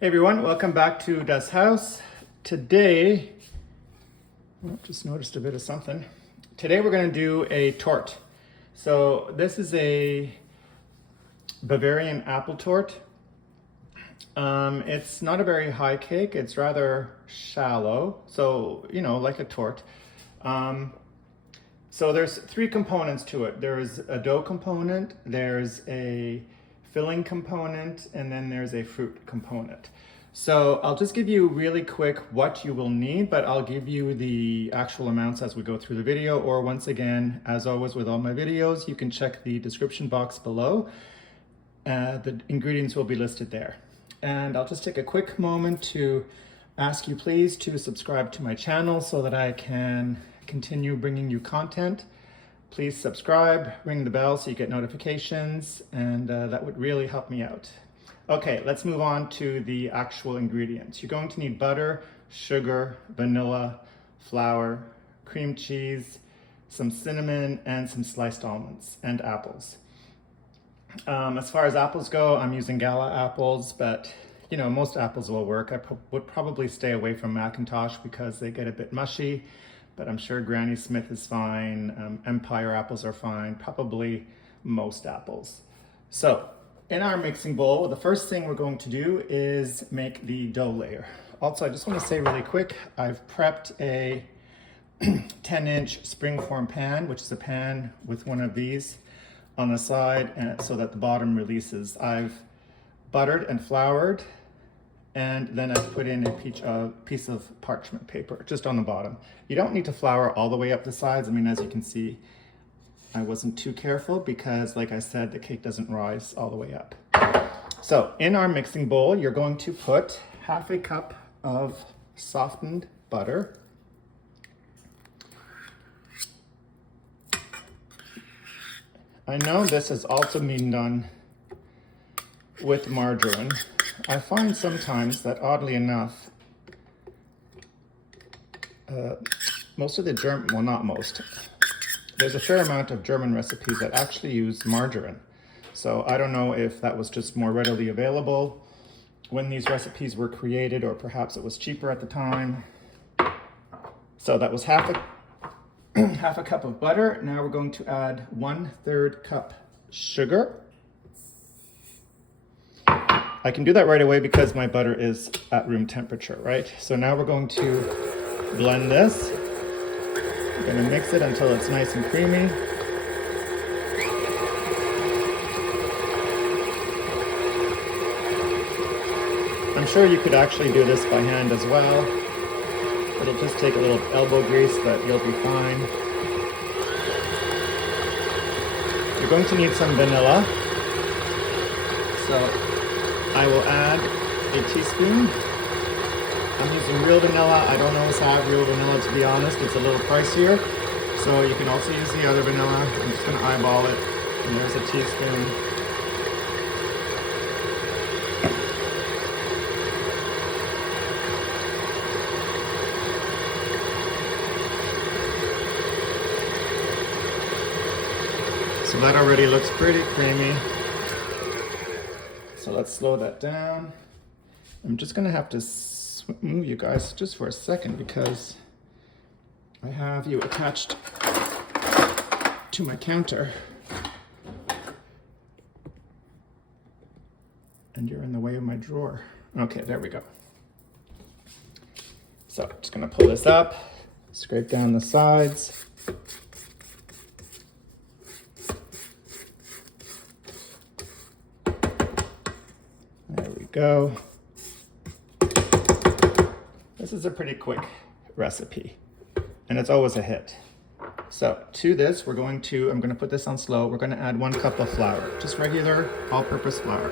Hey everyone, welcome back to Das House. Today, just noticed a bit of something. Today we're going to do a torte. So this is a Bavarian apple torte. It's not a very high cake, it's rather shallow, so like a torte. So there's three components to it. There's a dough component, there's a filling component, and then there's a fruit component. So I'll just give you really quick what you will need, but I'll give you the actual amounts as we go through the video, or once again, as always with all my videos, you can check the description box below. The ingredients will be listed there. And I'll just take a quick moment to ask you please to subscribe to my channel so that I can continue bringing you content. Please subscribe, ring the bell so you get notifications, and that would really help me out. Okay, let's move on to the actual ingredients. You're going to need butter, sugar, vanilla, flour, cream cheese, some cinnamon, and some sliced almonds and apples. As far as apples go, I'm using Gala apples, but most apples will work. I would probably stay away from Macintosh because they get a bit mushy. But I'm sure Granny Smith is fine, Empire apples are fine, probably most apples. So in our mixing bowl, the first thing we're going to do is make the dough layer. Also, I just want to say really quick, I've prepped a 10-inch springform pan, which is a pan with one of these on the side so that the bottom releases. I've buttered and floured, and then I've put in a piece of parchment paper just on the bottom. You don't need to flour all the way up the sides. I mean, as you can see, I wasn't too careful because, like I said, the cake doesn't rise all the way up. So in our mixing bowl, you're going to put half a cup of softened butter. I know this has also been done with margarine. I find sometimes that, oddly enough, most of the well, not most, there's a fair amount of German recipes that actually use margarine. So I don't know if that was just more readily available when these recipes were created, or perhaps it was cheaper at the time. So that was half a cup of butter. Now we're going to add 1/3 cup sugar. I can do that right away because my butter is at room temperature, right? So now we're going to blend this. We're going to mix it until it's nice and creamy. I'm sure you could actually do this by hand as well. It'll just take a little elbow grease, but you'll be fine. You're going to need some vanilla. So I will add a teaspoon. I'm using real vanilla. I don't always have real vanilla, to be honest. It's a little pricier. So you can also use the other vanilla. I'm just going to eyeball it. And there's a teaspoon. So that already looks pretty creamy. So let's slow that down. I'm just gonna have to move you guys just for a second because I have you attached to my counter and you're in the way of my drawer. Okay, there we go. So I'm just gonna pull this up, scrape down the sides. There we go. This is a pretty quick recipe, and it's always a hit. So to this, I'm going to put this on slow. We're going to add 1 cup of flour, just regular all-purpose flour.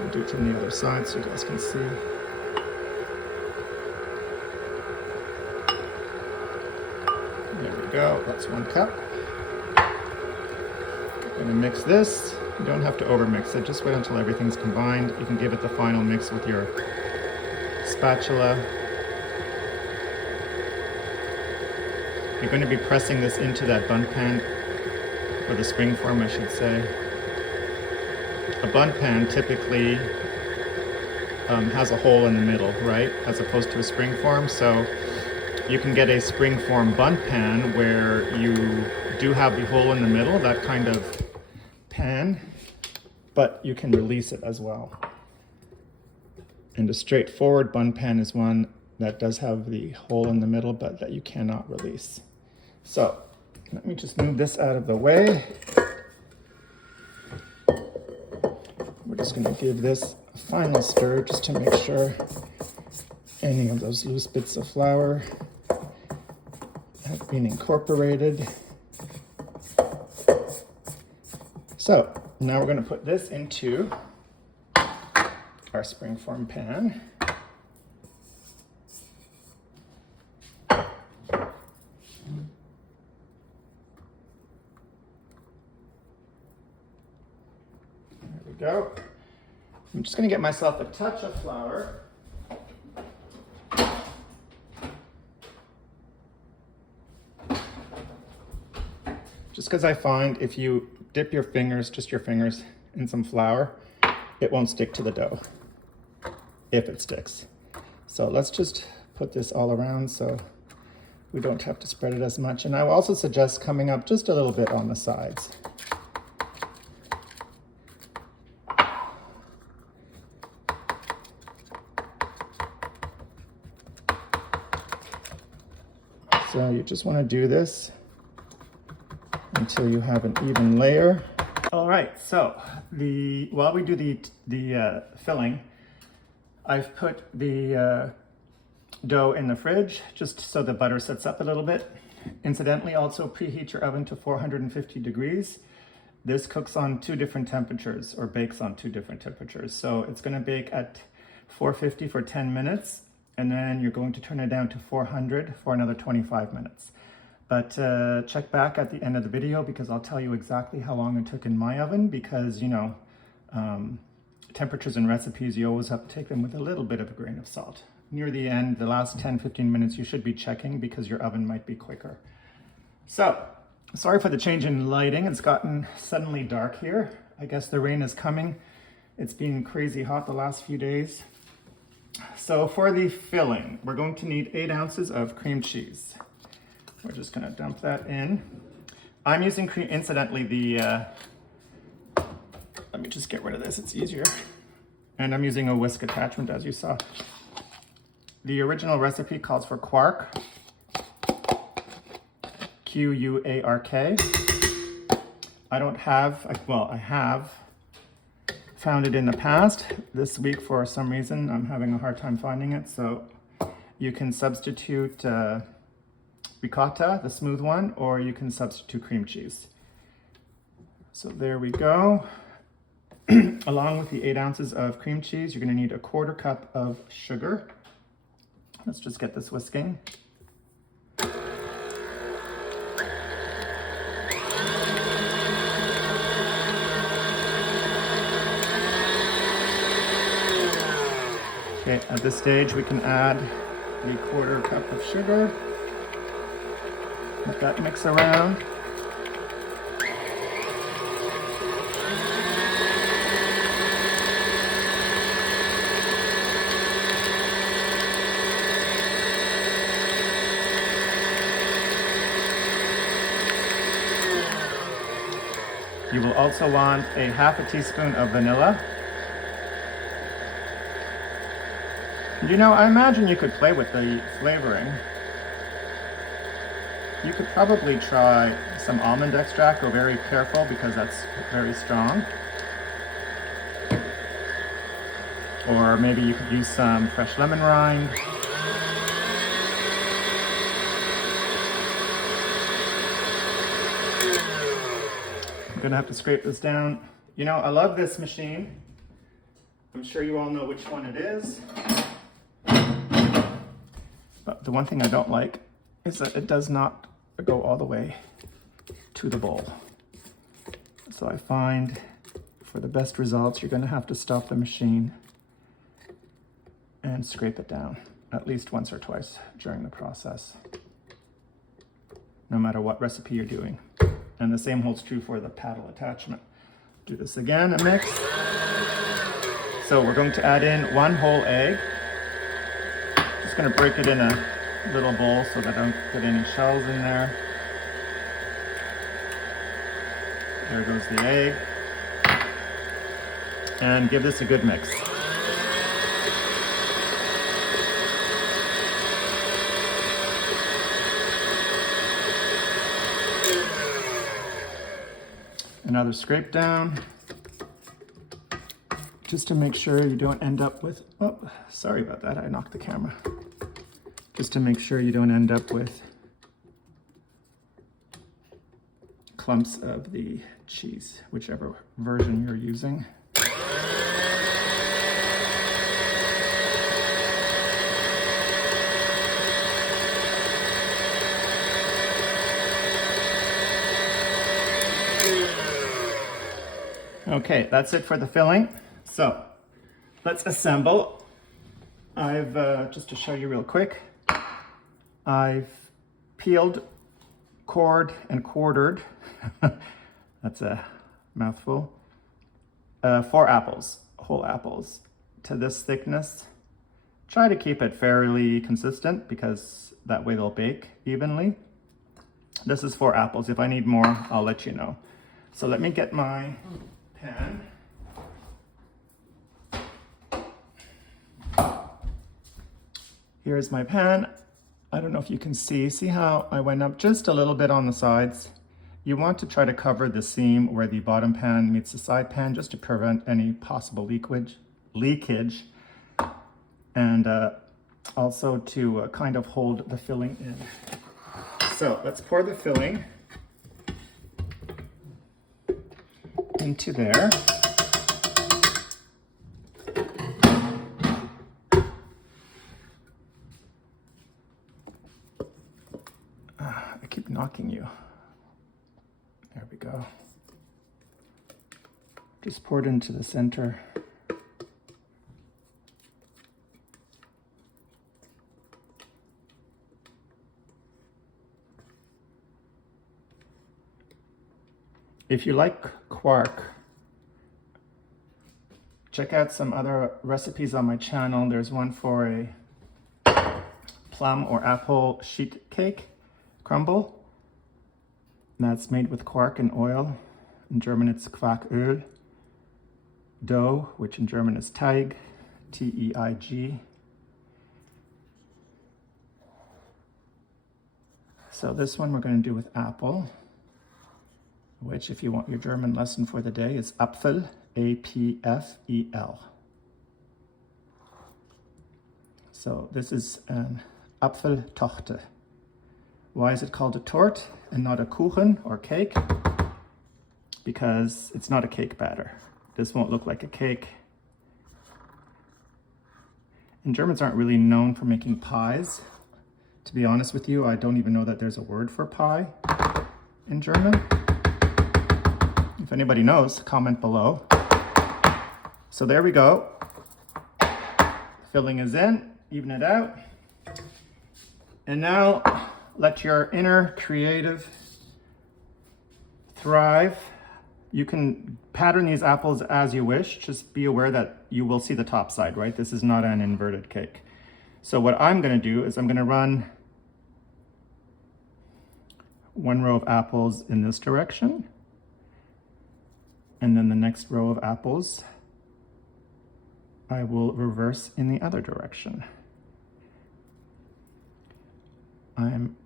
I'll do it from the other side so you guys can see. There we go, that's 1 cup. I'm going to mix this. You don't have to overmix it, just wait until everything's combined. You can give it the final mix with your spatula. You're going to be pressing this into that bun pan, or the springform I should say. a bun pan typically has a hole in the middle, right? As opposed to a springform. So you can get a springform bun pan where you do have the hole in the middle, that kind of pan, but you can release it as well. And a straightforward bun pan is one that does have the hole in the middle, but that you cannot release. So let me just move this out of the way. We're just going to give this a final stir just to make sure any of those loose bits of flour have been incorporated. So now we're going to put this into our springform pan. There we go. I'm just going to get myself a touch of flour. Just because I find if you dip your fingers, just your fingers, in some flour, it won't stick to the dough, if it sticks. So let's just put this all around so we don't have to spread it as much. And I will also suggest coming up just a little bit on the sides. So you just want to do this until you have an even layer. All right, so while we do the filling, I've put the dough in the fridge just so the butter sets up a little bit. Incidentally, also preheat your oven to 450 degrees. This cooks on 2 different temperatures, or bakes on 2 different temperatures. So it's going to bake at 450 for 10 minutes, and then you're going to turn it down to 400 for another 25 minutes. But check back at the end of the video because I'll tell you exactly how long it took in my oven, because, you know, temperatures and recipes, you always have to take them with a little bit of a grain of salt. Near the end, the last 10-15 minutes, you should be checking because your oven might be quicker. So, sorry for the change in lighting. It's gotten suddenly dark here. I guess the rain is coming. It's been crazy hot the last few days. So for the filling, we're going to need 8 ounces of cream cheese. We're just going to dump that in. I'm using cream, incidentally, let me just get rid of this, it's easier. And I'm using a whisk attachment, as you saw. The original recipe calls for quark, Q-U-A-R-K. I don't have, well, I have found it in the past. This week, for some reason, I'm having a hard time finding it, so you can substitute ricotta, the smooth one, or you can substitute cream cheese. So there we go. Along with the 8 ounces of cream cheese, you're going to need a 1/4 cup of sugar. Let's just get this whisking. Okay, at this stage we can add the 1/4 cup of sugar. Let that mix around. You will also want a 1/2 teaspoon of vanilla. You know, I imagine you could play with the flavoring. You could probably try some almond extract. Go very careful because that's very strong. Or maybe you could use some fresh lemon rind. I'm gonna have to scrape this down. You know, I love this machine. I'm sure you all know which one it is. But the one thing I don't like is that it does not go all the way to the bowl. So I find for the best results, you're gonna have to stop the machine and scrape it down at least once or twice during the process, no matter what recipe you're doing. And the same holds true for the paddle attachment. Do this again, a mix. So we're going to add in 1 whole egg. Just going to break it in a little bowl so that I don't get any shells in there. There goes the egg. And give this a good mix. Another scrape down, just to make sure you don't end up with, oh, sorry about that, I knocked the camera. Just to make sure you don't end up with clumps of the cheese, whichever version you're using. Okay, that's it for the filling. So let's assemble. I've, just to show you real quick, I've peeled, cored, and quartered, that's a mouthful, 4 apples, whole apples, to this thickness. Try to keep it fairly consistent because that way they'll bake evenly. This is 4 apples. If I need more, I'll let you know. So let me get my pan. Here's my pan. I don't know if you can see how I went up just a little bit on the sides. You want to try to cover the seam where the bottom pan meets the side pan just to prevent any possible leakage, and also to kind of hold the filling in. So let's pour the filling into there. I keep knocking you. There we go. Just pour it into the center. If you like quark, check out some other recipes on my channel. There's one for a plum or apple sheet cake crumble. That's made with quark and oil. In German it's Quarköl. Dough, which in German is Teig, T-E-I-G. So this one we're going to do with apple, which, if you want your German lesson for the day, is Apfel, A-P-F-E-L. So this is an Apfeltorte. Why is it called a torte and not a Kuchen or cake? Because it's not a cake batter. This won't look like a cake. And Germans aren't really known for making pies. To be honest with you, I don't even know that there's a word for pie in German. If anybody knows, comment below. So there we go. Filling is in, even it out. And now let your inner creative thrive. You can pattern these apples as you wish. Just be aware that you will see the top side, right? This is not an inverted cake. So what I'm gonna do is I'm gonna run 1 row of apples in this direction, and then the next row of apples I will reverse in the other direction. I'm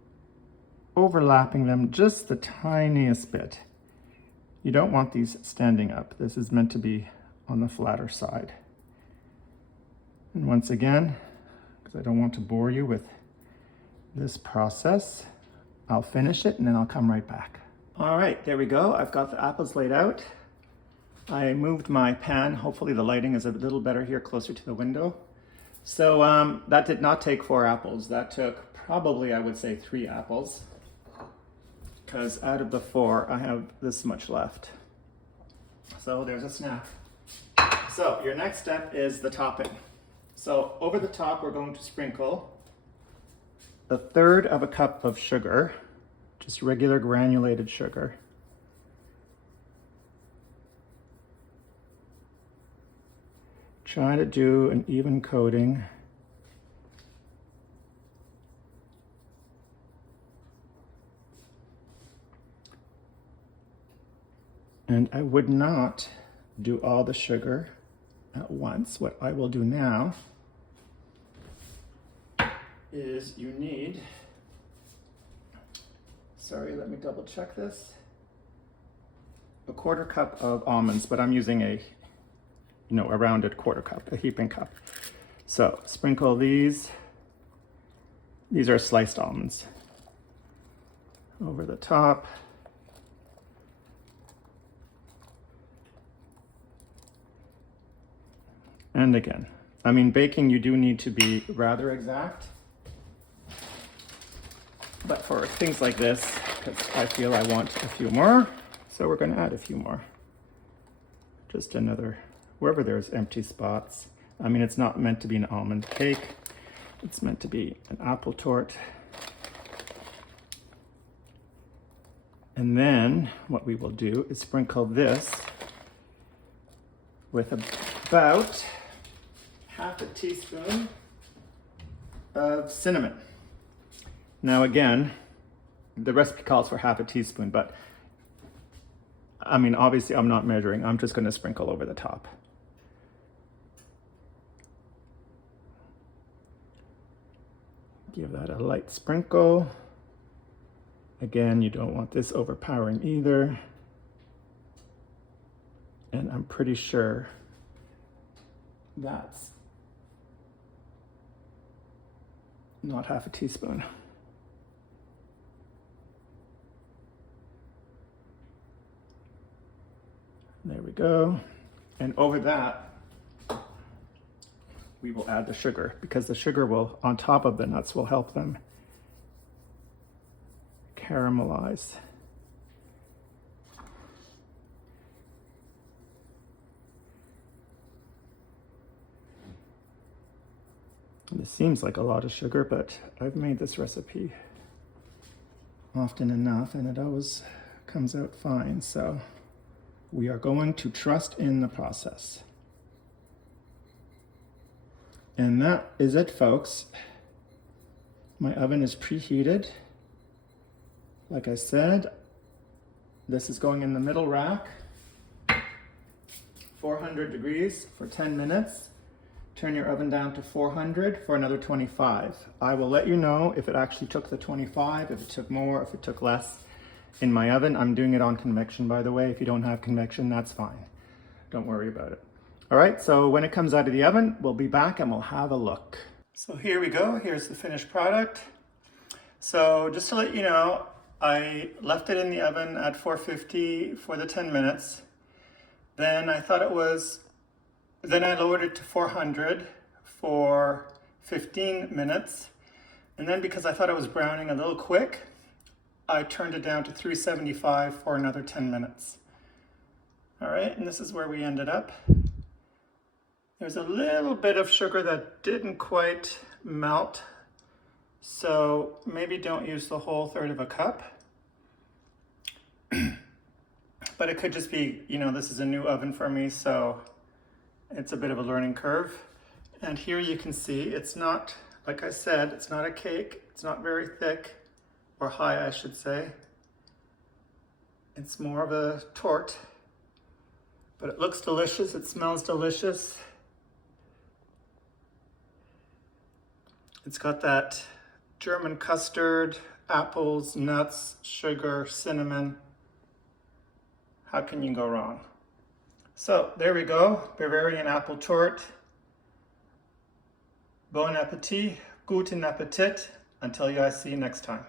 overlapping them just the tiniest bit. You don't want these standing up. This is meant to be on the flatter side. And once again, because I don't want to bore you with this process, I'll finish it and then I'll come right back. All right, there we go. I've got the apples laid out. I moved my pan. Hopefully the lighting is a little better here, closer to the window. So that did not take 4 apples. That took probably, I would say, 3 apples. Because out of the 4, I have this much left. So there's a snack. So your next step is the topping. So over the top, we're going to sprinkle 1/3 cup of sugar, just regular granulated sugar. Try to do an even coating. And I would not do all the sugar at once. What I will do now is you need, sorry, let me double check this, a 1/4 cup of almonds, but I'm using a rounded 1/4 cup, a heaping cup. So sprinkle these are sliced almonds, over the top. And again, I mean, baking, you do need to be rather exact. But for things like this, because I feel I want a few more, so we're going to add a few more. Just another, wherever there's empty spots. I mean, it's not meant to be an almond cake. It's meant to be an apple torte. And then what we will do is sprinkle this with about 1/2 teaspoon of cinnamon. Now again, the recipe calls for 1/2 teaspoon, but I mean, obviously I'm not measuring. I'm just going to sprinkle over the top. Give that a light sprinkle. Again, you don't want this overpowering either. And I'm pretty sure that's not 1/2 teaspoon. There we go. And over that, we will add the sugar, because the sugar will, on top of the nuts, will help them caramelize. And this seems like a lot of sugar, but I've made this recipe often enough and it always comes out fine. So we are going to trust in the process. And that is it, folks. My oven is preheated. Like I said, this is going in the middle rack, 400 degrees for 10 minutes. Turn your oven down to 400 for another 25. I will let you know if it actually took the 25, if it took more, if it took less. In my oven, I'm doing it on convection, by the way. If you don't have convection, that's fine. Don't worry about it. All right, so when it comes out of the oven, we'll be back and we'll have a look. So here we go. Here's the finished product. So just to let you know, I left it in the oven at 450 for the 10 minutes. Then I lowered it to 400 for 15 minutes. And then because I thought it was browning a little quick, I turned it down to 375 for another 10 minutes. All right, and this is where we ended up. There's a little bit of sugar that didn't quite melt, so maybe don't use the whole 1/3 cup. But it could just be, this is a new oven for me, so it's a bit of a learning curve. And here you can see it's not, like I said, it's not a cake. It's not very thick, or high, I should say. It's more of a torte, but it looks delicious. It smells delicious. It's got that German custard, apples, nuts, sugar, cinnamon. How can you go wrong? So there we go, Bavarian apple torte. Bon appetit, guten Appetit. Until you guys see you next time.